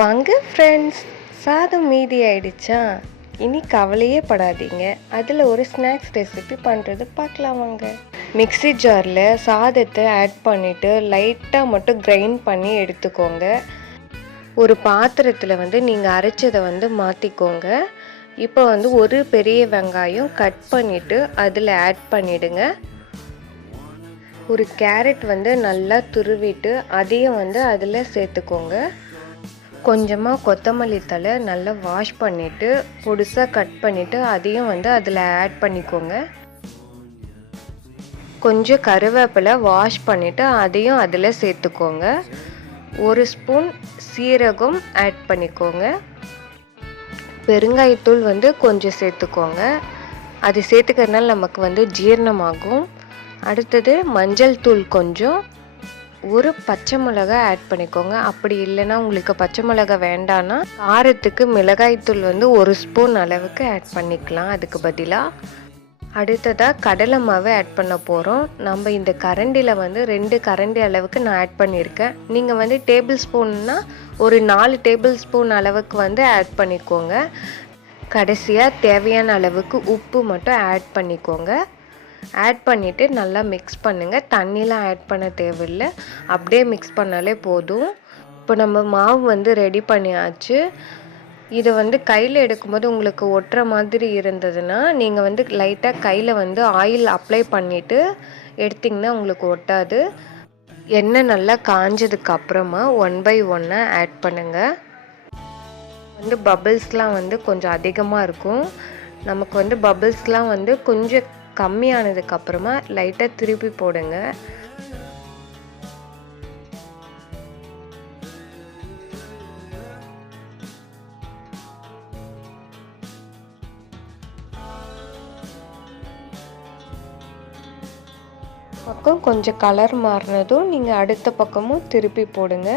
வாங்க ஃப்ரெண்ட்ஸ், சாதம் மீதி ஆயிடுச்சா? இனி கவலையே படாதீங்க. அதில் ஒரு ஸ்நாக்ஸ் ரெசிபி பண்ணுறது பார்க்கலாம் வாங்க. மிக்ஸி ஜாரில் சாதத்தை ஆட் பண்ணிவிட்டு லைட்டாக மட்டும் கிரைண்ட் பண்ணி எடுத்துக்கோங்க. ஒரு பாத்திரத்தில் நீங்கள் அரைச்சதை மாற்றிக்கோங்க. இப்போ ஒரு பெரிய வெங்காயம் கட் பண்ணிவிட்டு அதில் ஆட் பண்ணிவிடுங்க. ஒரு கேரட் நல்லா துருவிட்டு அதையும் அதில் சேர்த்துக்கோங்க. கொஞ்சமாக கொத்தமல்லி தழை நல்லா வாஷ் பண்ணிவிட்டு பொடிசாக கட் பண்ணிவிட்டு அதையும் அதில் ஆட் பண்ணிக்கோங்க. கொஞ்சம் கருவேப்பிலை வாஷ் பண்ணிவிட்டு அதையும் அதில் சேர்த்துக்கோங்க. ஒரு ஸ்பூன் சீரகம் ஆட் பண்ணிக்கோங்க. பெருங்காயத்தூள் கொஞ்சம் சேர்த்துக்கோங்க. அது சேர்த்துக்கிறதுனால நமக்கு ஜீரணமாகும். அடுத்தது மஞ்சள் தூள் கொஞ்சம், ஒரு பச்சை மிளகாய் ஆட் பண்ணிக்கோங்க. அப்படி இல்லைன்னா உங்களுக்கு பச்சை மிளகாய் வேண்டான்னா காரத்துக்கு மிளகாய்த்தூள் ஒரு ஸ்பூன் அளவுக்கு ஆட் பண்ணிக்கலாம் அதுக்கு பதிலாக. அடுத்ததாக கடலை மாவு ஆட் பண்ண போகிறோம். நம்ம இந்த கரண்டியில் 2 கரண்டி அளவுக்கு நான் ஆட் பண்ணியிருக்கேன். நீங்கள் டேபிள் ஸ்பூன்னா ஒரு 4 டேபிள் ஸ்பூன் அளவுக்கு ஆட் பண்ணிக்கோங்க. கடைசியாக தேவையான அளவுக்கு உப்பு மட்டும் ஆட் பண்ணிக்கோங்க. ஆட் பண்ணிவிட்டு நல்லா மிக்ஸ் பண்ணுங்கள். தண்ணிலாம் ஆட் பண்ண தேவையில்லை, அப்படியே மிக்ஸ் பண்ணாலே போதும். இப்போ நம்ம மாவு ரெடி பண்ணியாச்சு. இதை கையில் எடுக்கும்போது உங்களுக்கு ஒட்டுற மாதிரி இருந்ததுன்னா நீங்கள் லைட்டாக கையில் ஆயில் அப்ளை பண்ணிவிட்டு எடுத்திங்கன்னா உங்களுக்கு ஒட்டாது. எண்ணெய் நல்லா காஞ்சதுக்கு அப்புறமா 1 by 1 ஆட் பண்ணுங்கள். பபிள்ஸ்லாம் கொஞ்சம் அதிகமாக இருக்கும். நமக்கு பபிள்ஸ்லாம் கொஞ்சம் கம்மியானதுக்கு அப்புறமா லைட்டாக திருப்பி போடுங்க. பக்கம் கொஞ்சம் கலர் மாறினதும் நீங்கள் அடுத்த பக்கமும் திருப்பி போடுங்க.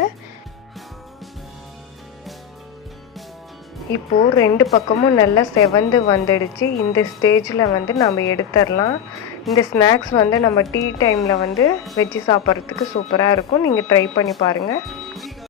இப்போது 2 பக்கமும் நல்லா செவந்து வந்துடுச்சு. இந்த ஸ்டேஜில் நம்ம எடுத்துடலாம். இந்த ஸ்நாக்ஸ் நம்ம டீ டைமில் வெஜ்ஜு சாப்பிட்றதுக்கு சூப்பராக இருக்கும். நீங்கள் ட்ரை பண்ணி பாருங்கள்.